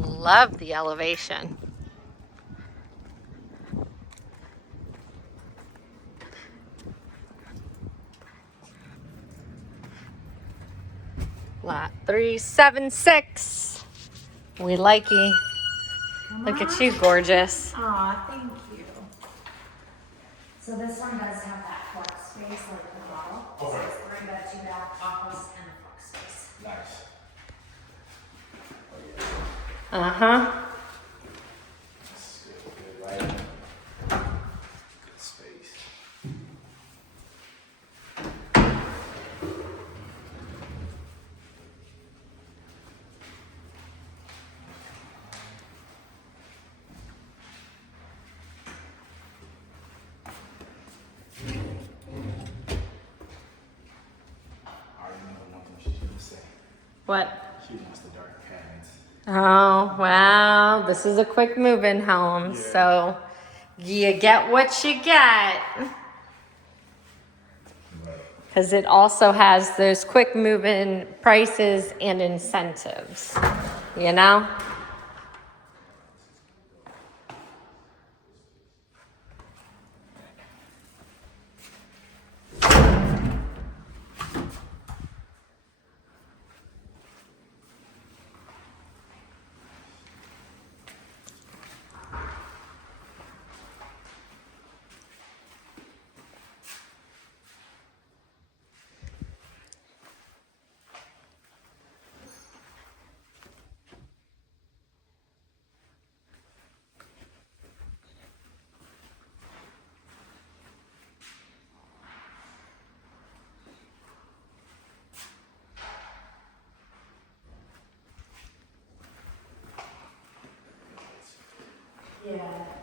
Love the elevation. Lot 376. We like you. Look at you, gorgeous. Aw, thank you. So this one does have that flex space like the model. Okay. So it's 3-bed, 2-bath, office, and a flex space. Nice. Uh-huh. This is good lighting. Good space. I already know one thing she's gonna say. What? She wants the dark cabinets. Oh, well, this is a quick moving home, Yeah. so you get what you get. Because it also has those quick moving prices and incentives, you know? Yeah.